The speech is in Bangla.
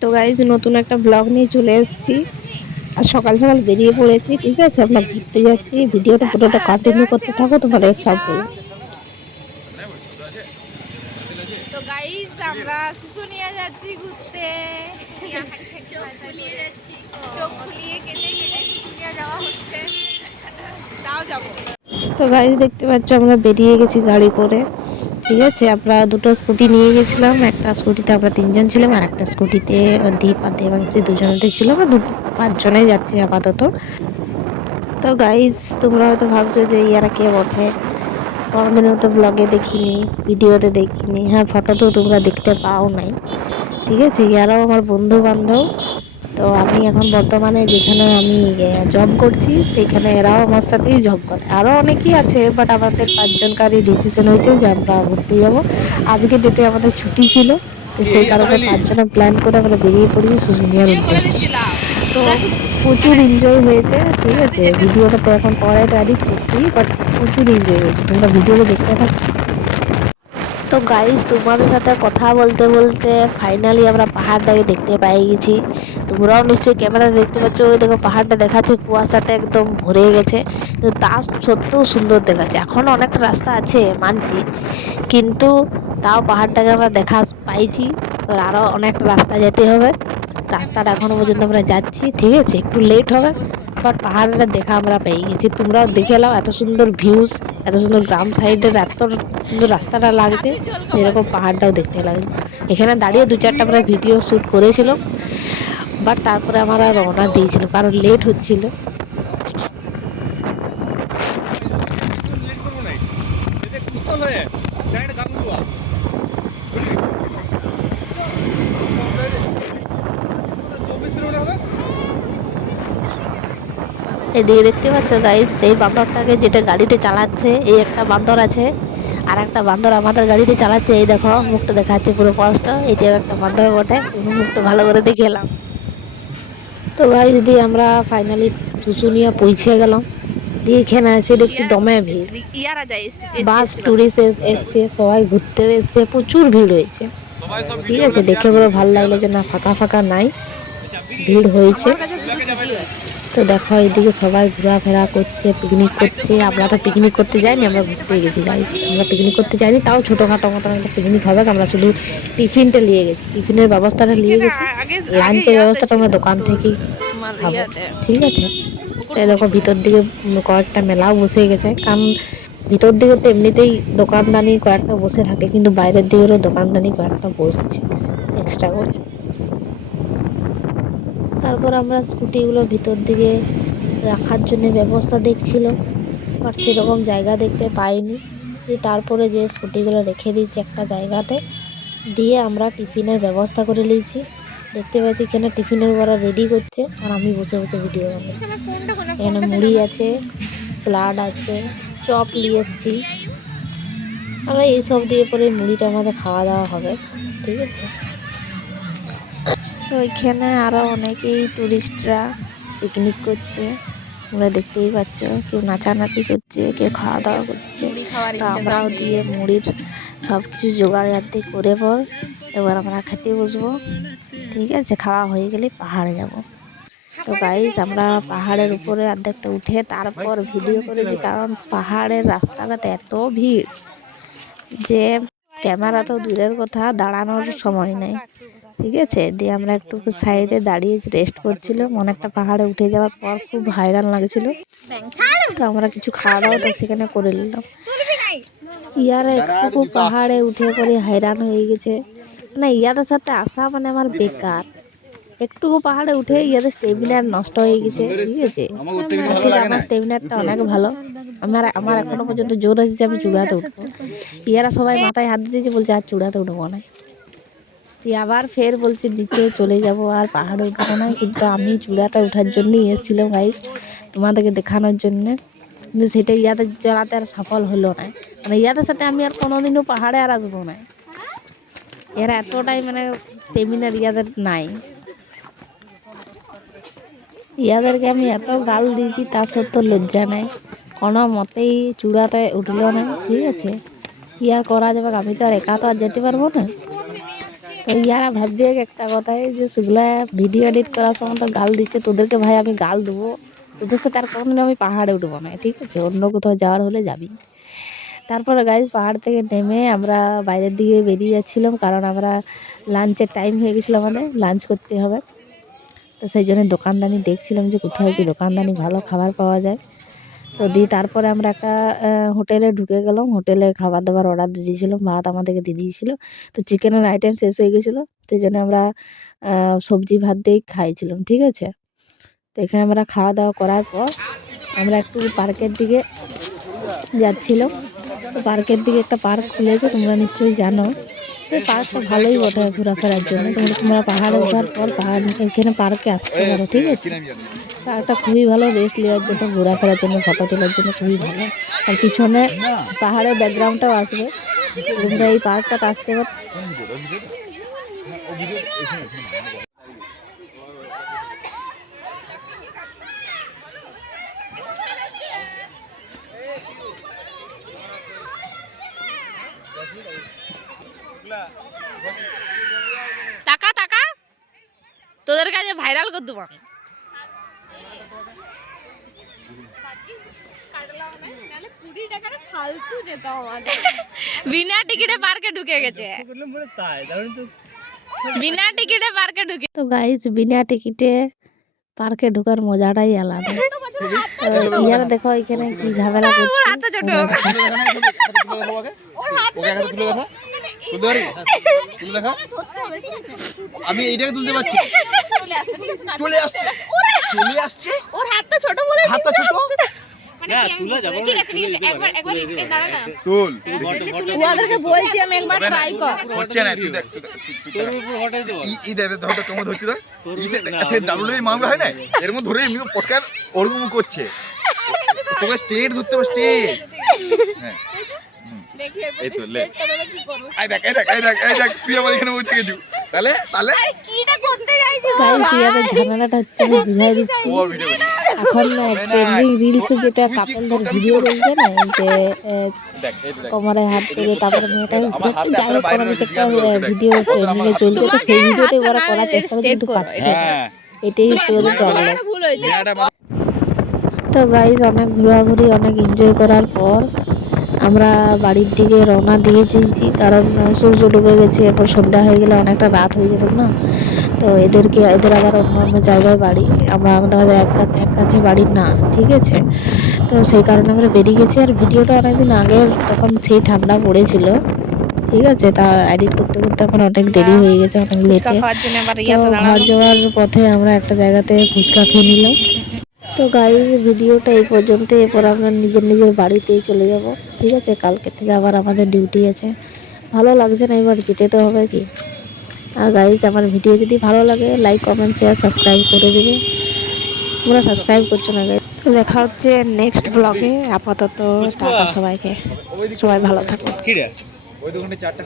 তো গাইজ নতুন একটা ব্লগ নিয়ে চলে এসেছি। আর সকাল সকাল বেরিয়ে পড়েছি, ঠিক আছে। আমরা ঘুরতে যাচ্ছি, ভিডিওটা পুরোটা কন্টিনিউ করতে থাকো, তোমাদের সব বলবো। তো গাইজ আমরা শুশুনিয়া যাচ্ছি ঘুরতে। চোখ ফুলিয়ে কেটে কেটে শুশুনিয়া যাওয়া হচ্ছে। তাও যাবো। তো গাইজ দেখতে পাচ্ছ আমরা বেরিয়ে গেছি গাড়ি করে, ঠিক আছে। আমরা দুটো স্কুটি নিয়ে গেছিলাম, একটা স্কুটিতে আমরা তিনজন ছিলাম আর একটা স্কুটিতে দীপ আর দেবাংশী দুজনেতে ছিল। আমরা 5 জনেই যাচ্ছি আপাতত। তো গাইজ তোমরা হয়তো ভাবছো যে ইয়ারা কে বটে, কোনোদিনও তো ব্লগে দেখিনি, ভিডিওতে দেখিনি, হ্যাঁ ফটোতেও তোমরা দেখতে পাও নাই, ঠিক আছে। ইয়ারাও আমার বন্ধু বান্ধব। তো আমি এখন বর্তমানে যেখানে আমি জব করছি সেইখানে এরাও আমার সাথেই জব করে। আরও অনেকেই আছে, বাট আমাদের 5জনকারই ডিসিশন হয়েছে যে আমরা ঘুরতে যাব। আজকে ডেটে আমাদের ছুটি ছিল, তো সেই কারণে 5 জনে প্ল্যান করে আমরা বেরিয়ে পড়েছি শুশুনিয়ার উদ্দেশ্যে। তো প্রচুর এনজয় হয়েছে, ঠিক আছে। ভিডিওটা তো এখন পরে তো এডিট করছি, বাট প্রচুর এনজয় হয়েছে, তোমরা ভিডিওটা দেখতে থাকো। তো গাইস তোমাদের সাথে কথা বলতে বলতে ফাইনালি আমরা পাহাড়টাকে দেখতে পেয়ে গেছি। তোমরাও নিশ্চয়ই ক্যামেরা দেখতে পাচ্ছ, ওই দেখো পাহাড়টা দেখাচ্ছে কুয়াশাতে একদম ভরে গেছে, কিন্তু তা সত্ত্বেও সুন্দর দেখাচ্ছে। এখন অনেকটা রাস্তা আছে মানছি, কিন্তু তাও পাহাড়টাকে আমরা দেখা পাইছি। এবার আরও অনেকটা রাস্তা যেতে হবে, রাস্তাটা এখনো পর্যন্ত আমরা যাচ্ছি, ঠিক আছে। একটু লেট হবে, বাট পাহাড়টা দেখা আমরা পেয়ে গেছি। তোমরাও দেখে নাও, এত সুন্দর ভিউজ, এত সুন্দর গ্রাম সাইডের এত সুন্দর রাস্তাটা লাগছে, সেরকম পাহাড়টাও দেখতে লাগছে। এখানে দাঁড়িয়ে 2-4টা আমরা ভিডিও শ্যুট করেছিলাম, বাট তারপরে আমরা রওনা দিয়েছিলাম কারণ লেট হচ্ছিল। এদিকে দেখতে পাচ্ছ গাইস, সেই বান্দরটাকে যেটা গাড়িতে চালাচ্ছে, এই একটা বান্দর আছে, আর একটা বান্দর আমাদের গাড়িতে চালাচ্ছে। এই দেখো মুখটা দেখাচ্ছে পুরো স্পষ্ট, এটাও একটা বান্দর বটে, তুমি মুখটা ভালো করে দেখে এলাম। তো গাইস দিয়ে আমরা ফাইনালি শুশুনিয়া পৌঁছে গেলাম। দিয়ে এখানে এসে দেখছি দমে ভিড়, ইয়ারা যায় বাস টুরিস্ট এসছে, সবাই ঘুরতে এসছে, প্রচুর ভিড় হয়েছে, ঠিক আছে। দেখে পুরো ভালো লাগলো যে না ফাঁকা ফাঁকা নাই, ভিড় হয়েছে। আমার কাছে শুধু ভিডিও আছে। তো দেখো এইদিকে সবাই ঘোরাফেরা করছে, পিকনিক করছে। আমরা তো পিকনিক করতে যাইনি, আমরা ঘুরতে গেছি গাইস। আমরা পিকনিক করতে যাইনি, তাও ছোটোখাটো মতন একটা পিকনিক হবে। আমরা শুধু টিফিনটা নিয়ে গেছি, টিফিনের ব্যবস্থাটা নিয়ে গেছি, আগে আগে লাঞ্চের ইয়াতে ব্যবস্থাটা ছিল আমরা দোকান থেকেই খাবো, ইয়াতে ঠিক আছে। তো এই দেখো মুকুটমণিপুর। ভিতর দিকে কয়েকটা মেলাও বসে গেছে, কারণ ভিতর দিকে তো এমনিতেই দোকানদানি কয়েকটা বসে থাকে, কিন্তু বাইরের দিকেরও দোকানদানি কয়েকটা বসছে এক্সট্রা করে। তারপর আমরা স্কুটিগুলো ভিতর দিকে রাখার জন্য ব্যবস্থা দেখছিল, বাট সেরকম জায়গা দেখতে পাইনি। দিয়ে তারপরে যে স্কুটিগুলো রেখে দিয়েছি একটা জায়গাতে, দিয়ে আমরা টিফিনের ব্যবস্থা করে নিয়েছি। দেখতে পাচ্ছি এখানে টিফিনের ওরা রেডি করছে, আর আমি বসে বসে ভিডিও বানাচ্ছি। এখানে মুড়ি আছে, স্যালাড আছে, চপ নিয়ে এসেছি। আমরা এইসব দিয়ে পরে মুড়িটা আমাদের খাওয়া দাওয়া হবে, ঠিক আছে। তো এখানে আরও অনেকেই টুরিস্টরা পিকনিক করছে, তোমরা দেখতেই পাচ্ছ। কেউ নাচানাচি করছে, কেউ খাওয়া দাওয়া করছে। মুড়ি খাওয়ার তো ইন্তজাম আমরাও হয়ে দিয়ে গেছে। মুড়ির সব কিছু জোগাড় আদি করে পর এবার আমরা খেতে বসবো, ঠিক আছে। খাওয়া হয়ে গেলে পাহাড়ে যাব। তো গাইস আমরা পাহাড়ের উপরে অর্ধেকটা উঠে তারপর ভিডিও করেছি, কারণ পাহাড়ের রাস্তাটাতে এত ভিড় যে ক্যামেরা তো দূরের কথা, দাঁড়ানোর সময় নেই, ঠিক আছে। দিয়ে আমরা একটু সাইডে দাঁড়িয়ে রেস্ট করছিলাম, অনেকটা পাহাড়ে উঠে যাওয়ার পর খুব হায়রান লাগছিল। তো আমরা কিছু খাওয়া দাওয়া তো সেখানে করে নিলাম। ইয়ারা একটুকু পাহাড়ে উঠে পরে হায়রান হয়ে গেছে, মানে ইয়াদের সাথে আসা মানে আমার বেকার। একটুকু পাহাড়ে উঠে ইয়াদের স্টেমিনার নষ্ট হয়ে গেছে, ঠিক আছে। তার থেকে আমার স্টেমিনারটা অনেক ভালো। আমার আমার এখনো পর্যন্ত জোর আছে যে আমি চূড়াতে উঠবো। ইয়ারা সবাই মাথায় হাত দিতেছে, বলছে আর চূড়াতে উঠবো না। দিয়ে আবার ফের বলছে নিচে চলে যাব, আর পাহাড়ে উঠবো না। কিন্তু আমি চূড়াটা ওঠার জন্যই এসেছিলাম গাইস, তোমাদেরকে দেখানোর জন্যে। কিন্তু সেটা ইয়াদের জ্বালাতে আর সফল হলো না, মানে ইয়াদের সাথে আমি আর কোনোদিনও পাহাড়ে আর আসবো না। এরা এতটাই মানে স্টেমিনার ইয়াদের নাই। ইয়াদেরকে আমি এত গাল দিয়েছি, তার সত্ত্বেও লজ্জা নাই, কোনো মতেই চূড়াতে উঠলো না, ঠিক আছে। কি আর করা যাবে, আমি তো আর একা তো আর যেতে পারবো না। তো ইয়ারা ভাববে একটা কথাই যে সেগুলা ভিডিও এডিট করার সময় তো গাল দিচ্ছে, তোদেরকে ভাই আমি গাল দেবো, তোদের সাথে আর কোনোদিন আমি পাহাড়ে উঠবো না, ঠিক আছে? অন্য কোথাও যাওয়ার হলে যাবি। তারপরে গাইজ পাহাড় থেকে নেমে আমরা বাইরের দিকে বেরিয়ে যাচ্ছিলাম, কারণ আমরা লাঞ্চের টাইম হয়ে গেছিলো, আমাদের লাঞ্চ করতে হবে। তো সেই জন্য দোকানদানি দেখছিলাম যে কোথায় কি দোকানদানি ভালো খাবার পাওয়া যায়। তো তারপরে আমরা একটা হোটেলে ঢুকে গেলাম। হোটেলে খাবার দাবার অর্ডার দিয়েছিলাম, ভাত আমাদেরকে দিয়ে দিয়েছিলো। তো চিকেনের আইটেম শেষ হয়ে গেছিলো, সেই জন্য আমরা সবজি ভাত দিয়েই খাইছিলাম, ঠিক আছে? তো এখানে আমরা খাওয়া দাওয়া করার পর আমরা একটু পার্কের দিকে যাচ্ছিলাম। তো পার্কের দিকে একটা পার্ক খুলেছে, তোমরা নিশ্চয়ই জানো। এই পার্কটা ভালোই বটে ঘোরাফেরার জন্য। তোমরা পাহাড়ে ওঠার পর এখানে পার্কে আসতে পারো, ঠিক আছে? পার্কটা খুবই ভালো, রেস্ট নেওয়ার জন্য, ঘোরাফেরার জন্য, ফটো তোলার জন্য খুবই ভালো। আর পিছনে পাহাড়ের ব্যাকগ্রাউন্ডটাও আসবে, তোমরা এই পার্কটাতে আসতে পারো। টাকা টাকা তোদের কাছে ভাইরাল করে দেবো আমি। বিনা টিকিটে পার্কে ঢুকে গেছে, বিনা টিকিটে পার্কে ঢুকে। তো গাইজ বিনা টিকিটে পার্কে ঢোকার মজাটাই আলাদা। তো ইয়ারা দেখো এখানে কি ঝামেলা করছে। হাতটা ছোট, আমি এইটাকে তুলতে পারছি, চলে আসছে, চলে আসছে, ওর হাতটা ছোট বলে হাতটা ছোট, মানে কি আমি ঠিক আছে ঠিক আছে একবার একবার এই দাঁড়া না, তুল ওদেরকে বলছি আমি একবার ট্রাই কর। হচ্ছে না, তুই দেখ ই দেখ ধরতে তোমার ধরছে, ধর ইসে আছে ডাবলুই মামলা হয় না, এর মধ্যে ধরে এমনি পটকার ওরকম করছে, তোকে স্টেট ধরতে হবে, স্টেট। হ্যাঁ এই তো লে, আই দেখ এই দেখ এই দেখ এই দেখ, তুই আমার এখানে বসে গেছু, তাহলে তাহলে কিটা করতে যাইছো? গাইজ ইয়াদের ঝামেলাটা হচ্ছে, আমি বুঝাই দিচ্ছি। ও ভিডিও এখন ট্রেন্ডিং রিলসে যেটা কাপলদের ভিডিও চলছে না, যে দেখ এই দেখ কোমরে হাত দেবে, তারপরে মেয়েটা যাই হোক কোনো কিছু একটা ভিডিও ট্রেন্ডিংয়ে চলছে, তো সেই ভিডিওতে ওরা করার চেষ্টা করে কিন্তু পাচ্ছে না। এটাই হচ্ছে ওদের প্রবলেম। ভুল হয়েছে। তো গাইজ অনেক ঘোরাঘুরি, অনেক এনজয় করার পর আমরা বাড়ির দিকে রওনা দিয়ে দিয়েছি, কারণ সূর্য ডুবে গেছে, এরপর সন্ধ্যা হয়ে গেলে অনেকটা রাত হয়ে যাবে না। তো এদের আবার অন্য অন্য জায়গায় বাড়ি, আমাদের এক কাছে বাড়ি না, ঠিক আছে? তো সেই কারণে আমরা বেরিয়ে গেছি। আর ভিডিওটা অনেকদিন আগের, তখন সেই ঠান্ডা পড়েছিল, ঠিক আছে? তা এডিট করতে করতে আমার অনেক দেরি হয়ে গেছে, অনেক লেটে। তো ঘর যাওয়ার পথে আমরা একটা জায়গাতে ফুচকা খেয়ে নিলাম। তো গাইজ ভিডিওটা এই পর্যন্ত, এরপর আমরা নিজের নিজের বাড়িতেই চলে যাব, ঠিক আছে? কালকে থেকে আবার আমাদের ডিউটি আছে। ভালো লাগছে না, এবার যেতে তো হবে কি। আর গাইজ আমার ভিডিও যদি ভালো লাগে লাইক কমেন্ট শেয়ার সাবস্ক্রাইব করে দেবে, তোমরা সাবস্ক্রাইব করছো না গাইজ। তো দেখা হচ্ছে নেক্সট ব্লগে, আপাতত টাটা সবাইকে, সবাই ভালো থাকো। ওই দোকানে 4টা